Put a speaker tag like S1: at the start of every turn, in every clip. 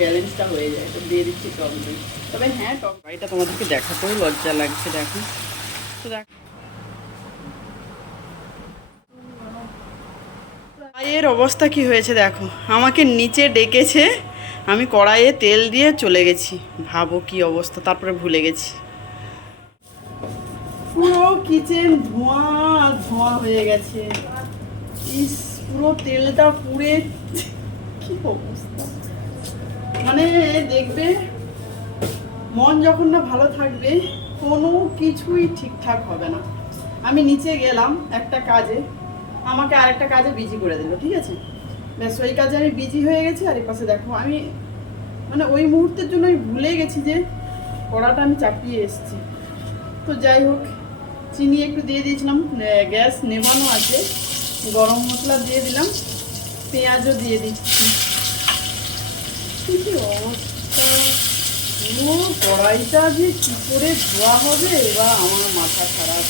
S1: ব্যালেন্সটা হয়ে যায়, তো দিয়ে দিচ্ছি টক দই তবে হ্যাঁ টক এটা তোমাদেরকে দেখাতেও লজ্জা লাগছে, দেখো। তো দেখ। কড়াইয়ের অবস্থা কি হয়েছে দেখো? আমাকে নিচে ডেকেছে, আমি কড়াইয়ে তেল দিয়ে চলে গেছি। ভাবো কি অবস্থা, তারপরে ভুলে গেছি। পুরো কিচেন ধোঁয়া ধোঁয়া হয়ে গেছে। ইস, পুরো তেলটা পুড়ে কি অবস্থা? মানে দেখবে, মন যখন না ভালো থাকবে, কোনো কিছুই ঠিকঠাক হবে না। আমি নিচে গেলাম একটা কাজে, আমাকে আরেকটা কাজে বিজি করে দিল, ঠিক আছে? ব্যাস, ওই কাজে আমি বিজি হয়ে গেছি, আর পাশে দেখো, আমি মানে ওই মুহূর্তের জন্য আমি ভুলে গেছি যে কড়াটা আমি চাপিয়ে এসেছি। তো যাই হোক, চিনি একটু দিয়ে দিয়েছিলাম গ্যাস নেভানো আছে, গরম মশলা দিয়ে দিলাম, পেঁয়াজও দিয়ে দিচ্ছি। অবস্থা? পুরো কড়াইটা যে কী করে ধোয়া হবে, এবার আমার মাথা খারাপ।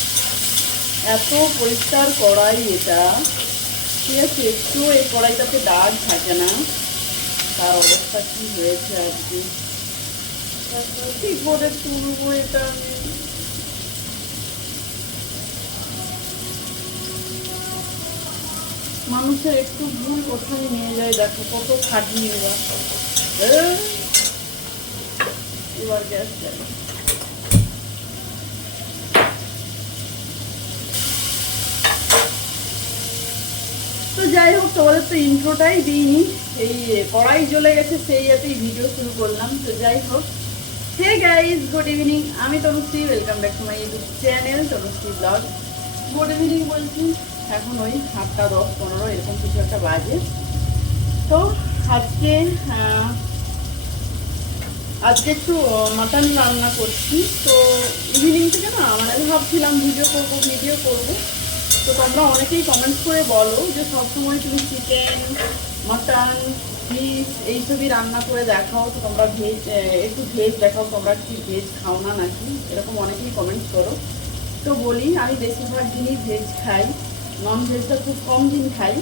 S1: এত পরিষ্কার কড়াই এটা। ঠিক আছে, একটু এই কড়াইটাতে দাগ থাকে না। তার অবস্থা কি হয়েছে আজকে? কি করে তুলবো এটা আমি মানুষের একটু ভুল কোথায় নিয়ে যায়, দেখো, কত খাটিয়ে এবার। এবার গ্যাস চাই তো যাই হোক, তোমাদের তো ইন্ট্রোটাই দিইনি। এই কড়াই জ্বলে গেছে, সেই এতেই ভিডিও শুরু করলাম। তো যাই হোক। হে গাইজ গুড ইভিনিং আমি Tanushree welcome back to my YouTube channel Tanushree blog good evening বলছি। এখন ওই সাতটা দশ পনেরো, এরকম কিছু একটা বাজে। তো আজকে আজকে একটু মাটন রান্না করছি। তো ইভিনিং থেকে না মানে আমি ভাবছিলাম ভিডিও করব ভিডিও করব। তো তোমরা অনেকেই কমেন্টস করে বলো যে সবসময় তুমি চিকেন মাটন ফিশ এইসবই রান্না করে দেখাও। তো তোমরা ভেজ একটু ভেজ দেখাও, তোমরা কি ভেজ খাও না নাকি? এরকম অনেকেই কমেন্টস করো। তো বলি, আমি বেশিরভাগ দিনই ভেজ খাই। নন ভেজটা খুব কম দিন খাই।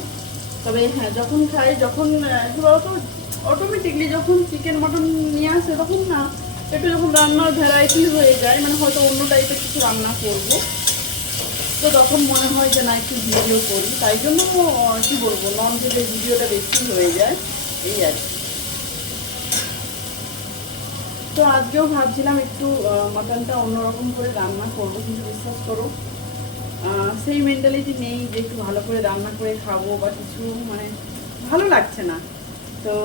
S1: তবে হ্যাঁ যখন খাই, যখন কি বলতো অটোমেটিকলি যখন চিকেন মটন নিয়ে আসে তখন না, একটু যখন রান্নার ভ্যারাইটি হয়ে যায় মানে হয়তো অন্য টাইপের কিছু রান্না করব, তো তখন মনে হয় যে না, একটু ভিডিও করি। তাই জন্য কি বলব নন ভেজের ভিডিওটা বেশি হয়ে যায়, এই আর কি। তো আজকেও ভাবছিলাম একটু মাটনটা অন্যরকম করে রান্না করব, কিন্তু বিশ্বাস করো সেই মেন্টালিটি নেই যে একটু ভালো করে রান্না করে খাব বা কিছু মানে ভালো লাগছে না। তো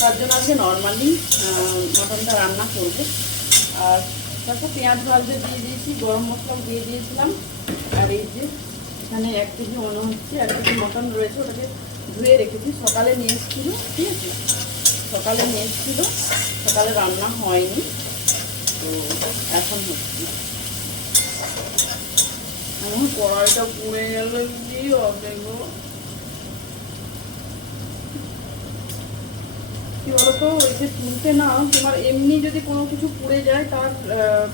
S1: তার জন্য আজকে নর্মালি মটনটা রান্না করব। আর তারপর পেঁয়াজ ভাজতে দিয়ে দিয়েছি, গরম মশলাও দিয়ে দিয়েছিলাম। আর এই যে এখানে এক কেজি মনে হচ্ছে, এক কেজি মটন রয়েছে, ওটাকে ধুয়ে রেখেছি। সকালে নিয়ে এসেছিল ঠিক আছে? সকালে নিয়ে এসেছিল সকালে রান্না হয়নি। তো এখন হচ্ছে। আমার কড়াইটা পুড়ে গেল, কি হবে গো? কি বলতো? ওই যে তুলতে না, তোমার এমনি যদি কোনো কিছু পুড়ে যায়, তার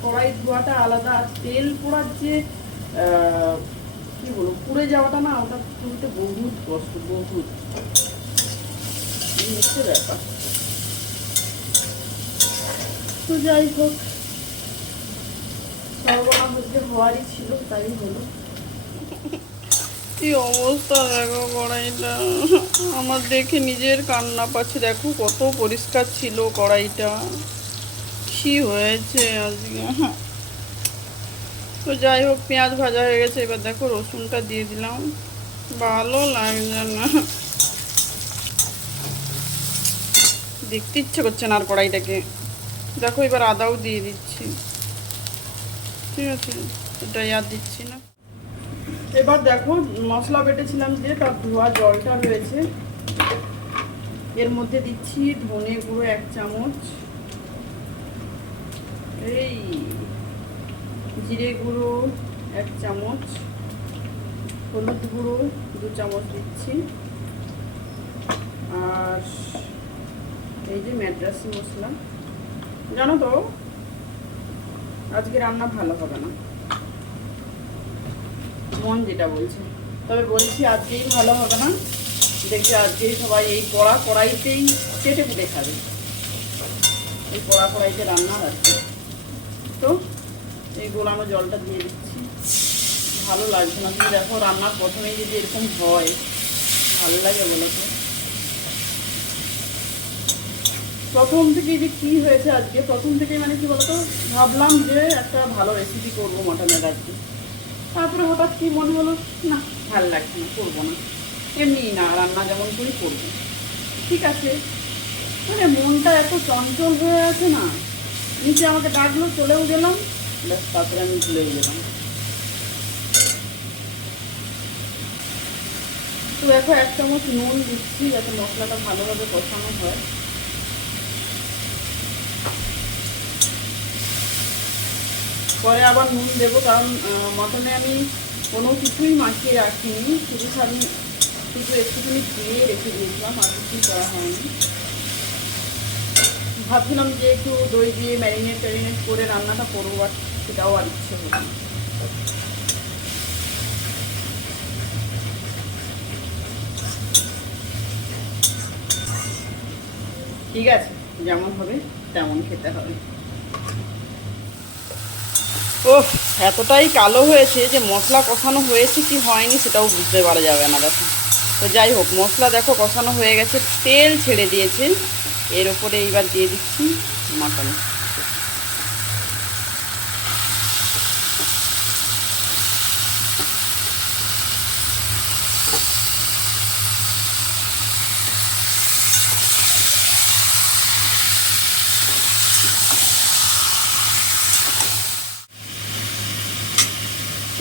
S1: কড়াই ধোয়াটা আলাদা, আর তেল পোড়ার যে কি বলব, পুড়ে যাওয়াটা না ওটা তুলতে বহুত কষ্ট, বহুত। ব্যাপার। তো যাই হোক সর্বনা হচ্ছে হওয়ারই ছিল, তাই হলো। কি অবস্থা দেখো কড়াইটা? আমার দেখে নিজের কান্না পাচ্ছে। দেখো কত পরিষ্কার ছিল কড়াইটা। কি হয়েছে আজকে? তো যাই হোক, পেঁয়াজ ভাজা হয়ে গেছে। এবার দেখো রসুনটা দিয়ে দিলাম। ভালো লাগছে না। দেখতে ইচ্ছে করছে না আর কড়াইটাকে। দেখো এবার আদাও দিয়ে দিচ্ছি। ঠিক আছে? এটাই আর দিচ্ছি না। এবার দেখো, মশলা বেটেছিলাম যে তার ধোয়া জলটা রয়েছে। এর মধ্যে দিচ্ছি ধনে গুঁড়ো এক চামচ। এই, জিরে গুঁড়ো এক চামচ। হলুদ গুঁড়ো দু চামচ দিচ্ছি। আর এই যে ম্যাড্রাসি মশলা। জানো তো, আজকে রান্না ভালো হবে না। মন যেটা বলছে। তবে বলছি আজকেই ভালো হবে না। দেখবে আজকেই সবাই এই কড়া কড়াইতেই চেটে পুটে খাবে। এই কড়া কড়াইতে রান্না আছে। তো এই গোলানো জলটা দিয়ে দিচ্ছি। ভালো লাগছে না। তুমি দেখো রান্নার প্রথমেই যদি এরকম হয়, ভালো লাগে বলো তো। প্রথম থেকে যে কি হয়েছে আজকে? প্রথম থেকে মানে কি বলতো ভাবলাম যে একটা ভালো রেসিপি করব মটনের আজকে। তারপরে হঠাৎ কি মনে হলো, না ভালো লাগছে না, করব না। এমনি না, রান্না যেমন করি করব। ঠিক আছে। মানে মনটা এত চঞ্চল হয়ে আছে না, নিচে আমাকে ডাকলো, চলেও গেলাম। ব্যাস, তারপরে আমি চলেও গেলাম। তো দেখো, এক চামচ নুন দিচ্ছি, যাতে মশলাটা ভালোভাবে কষানো হয়। পরে আবার নুন দেবো, কারণ মটনে আমি কোনো কিছুই মাখিয়ে রাখিনি। শুধু আমি শুধু একটুখানি ধুয়ে রেখে দিয়েছিলাম, আর কিছুই করা হয়নি। ভাবছিলাম যে একটু দই দিয়ে ম্যারিনেট ট্যারিনেট করে রান্নাটা করব আর সেটাও আর ইচ্ছে হলো। ঠিক আছে, যেমন হবে তেমন খেতে হবে। ও এতটাই কালো হয়েছে যে মশলা কষানো হয়েছে কি হয়নি সেটাও বুঝতে পারা যাবে না, দেখো। তো যাই হোক, মশলা দেখো কষানো হয়ে গেছে, তেল ছেড়ে দিয়েছে। এর ওপরে এইবার দিয়ে দিচ্ছি মাটন।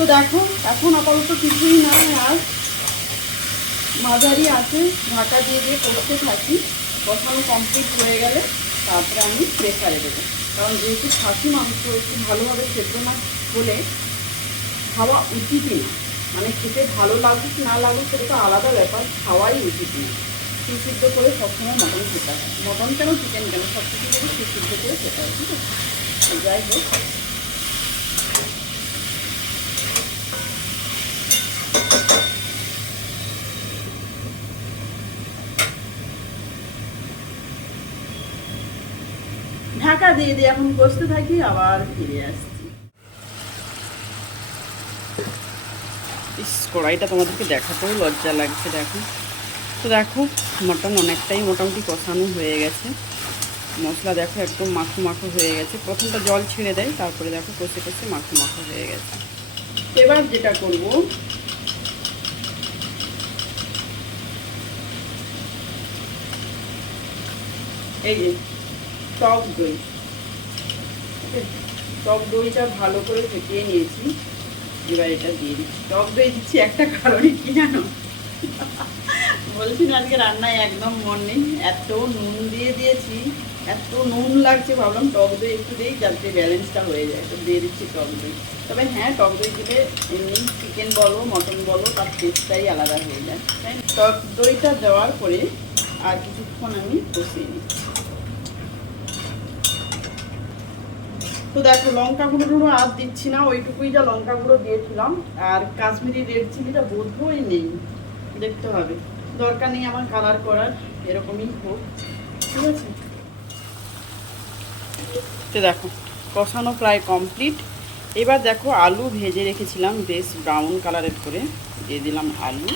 S1: তো দেখো, এখন আপাতত কিছুই না, আর মাঝারি আছে, ঢাকা দিয়ে দিয়ে করতে থাকি। কষানো কমপ্লিট হয়ে গেলে তারপরে আমি প্রেসারে দেবো। কারণ যেহেতু খাসি মাংস একটু ভালোভাবে সেদ্ধ না হলে খাওয়া উচিতই না। মানে খেতে ভালো লাগুক, না লাগুক, সেটা তো আলাদা ব্যাপার, খাওয়াই উচিত না। সুসিদ্ধ করে সবসময় মটন খেতে হয়। মটন কেন চিকেন কেন সব কিছু সুসিদ্ধ করে খেতে হয়, ঠিক আছে? যাই হোক ঢাকা দিয়ে দিয়ে এখন বসতে থাকি আবার ফিরে আসছি। কড়াইটা তোমাদেরকে দেখাতেও লজ্জা লাগছে দেখো। তো দেখো মটন অনেকটাই মোটামুটি কষানো হয়ে গেছে। মশলা দেখো একদম মাখো মাখো হয়ে গেছে। প্রথমটা জল ছেড়ে দেয় তারপরে দেখো কষে কষে মাখো মাখো হয়ে গেছে। এবার যেটা করব এই যে টক দই। টক দইটা ভালো করে ফেটিয়ে নিয়েছি। এবার এটা দিয়ে দিচ্ছি। টক দই দিচ্ছি একটা কারণে কি জানো? বলছি না, আজকে রান্নায় একদম মন নেই। এত নুন দিয়ে দিয়েছি, এত নুন লাগছে। ভাবলাম টক দই একটু দিই, যাতে ব্যালেন্সটা হয়ে যায়। তো দিয়ে দিচ্ছি টক দই। তবে হ্যাঁ টক দই দিলে এমনি চিকেন বলো মটন বলো, তার টেস্টটাই আলাদা হয়ে যায়। তাই টক দইটা দেওয়ার পরে আর কিছুক্ষণ আমি কষিয়ে নিচ্ছি। তো দেখো, লঙ্কা গুঁড়ো টুড়ো আর দিচ্ছি না, ওইটুকুই যা লঙ্কা গুঁড়ো দিয়েছিলাম আর কাশ্মীরি রেড চিলিটা বোধহয় নেই। দেখতে হবে। দরকার নেই আমার কালার করার, এরকমই হোক। ঠিক আছে? তো দেখো, কষানো প্রায় কমপ্লিট এবার দেখো, আলু ভেজে রেখেছিলাম বেশ ব্রাউন কালারের করে। দিয়ে দিলাম আলু।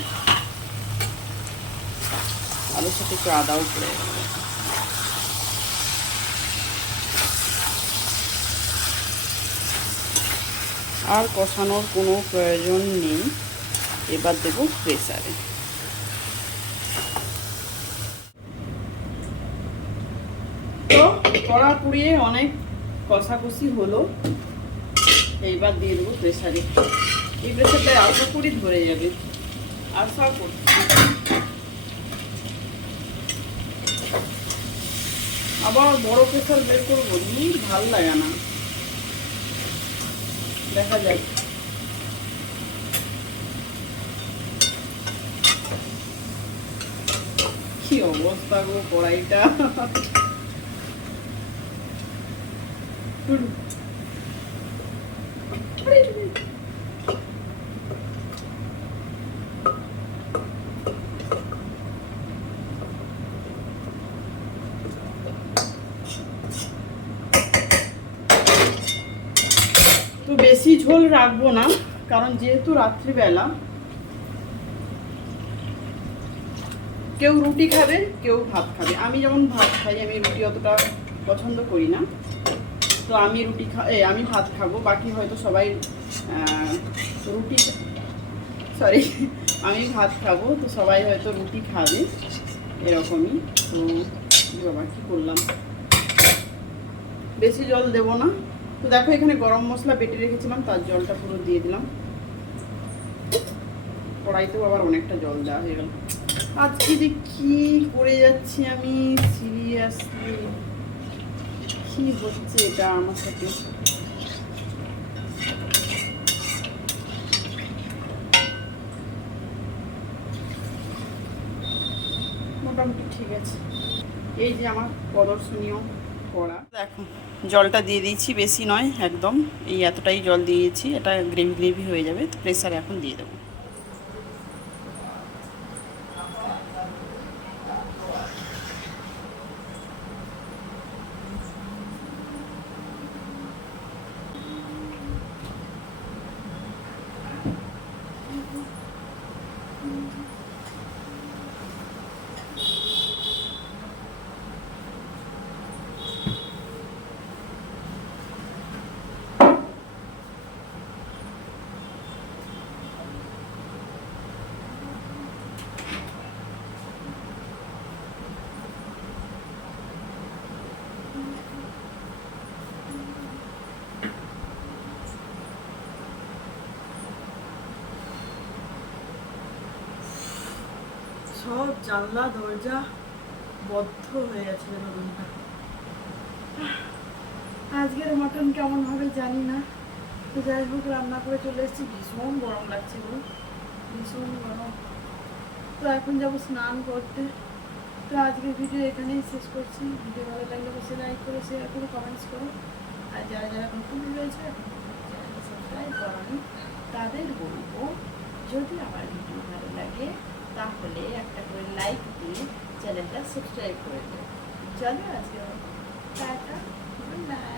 S1: আলুর সাথে একটু আদাও পড়ে আর কষানোর কোনো প্রয়োজন নেই। এবার দেবো প্রেসারে তো কড়া পুড়িয়ে অনেক কষাকষি হলো। এইবার দিয়ে দেবো প্রেসারে এই প্রেসারটায় আশা করি ধরে যাবে। আশা করছি আবার বড় প্রেসার বের করব। ভালো লাগে না। দেখা যাক। কি অবস্থা গো কড়াইটা হুম। তো বেশি ঝোল রাখব না, কারণ যেহেতু রাত্রিবেলা, কেউ রুটি খাবে, কেউ ভাত খাবে। আমি যেমন ভাত খাই, আমি রুটি অতটা পছন্দ করি না। তো আমি রুটি খা আমি ভাত খাব, বাকি হয়তো সবাই রুটি সরি আমি ভাত খাব, তো সবাই হয়তো রুটি খাবে, এরকমই। তো কি বাবা কি করলাম? বেশি জল দেবো না। তো দেখো, এখানে গরম মশলা বেটে রেখেছিলাম, তার জলটা পুরো দিয়ে দিলাম। কড়াইতেও আবার অনেকটা জল দেওয়া হয়ে গেল। আজকে যে কি করে যাচ্ছি আমি সিরিয়াসলি কি হচ্ছে এটা আমার সাথে? মোটামুটি ঠিক আছে। এই যে আমার প্রদর্শনীয় করা দেখো, জলটা দিয়ে দিয়েছি, বেশি নয়, একদম। এই এতটাই জল দিয়েছি, এটা গ্রেভি গ্রেভি হয়ে যাবে, তো প্রেসারে এখন দিয়ে দেবো। সব জানলা, দরজা বদ্ধ হয়ে গেছে রুমটা। আজকের মটন কেমন হবে জানি না। তো যাই হোক, রান্না করে চলে এসেছি। ভীষণ গরম লাগছে গো। ভীষণ গরম। তো এখন যাব স্নান করতে। তো আজকের ভিডিও এখানেই শেষ করছি। ভিডিও ভালো লাগলে বসে লাইক করে শেয়ার করে কমেন্টস করো। আর যারা যারা নতুন রয়েছে চ্যানেলটা সাবস্ক্রাইব করেনি, তাদের বলব, যদি আমার ভিডিও ভালো লাগে তাহলে একটা করে লাইক দিয়ে চ্যানেলটা সাবস্ক্রাইব করে দেবে চলো আজকে টাটা গুড নাইট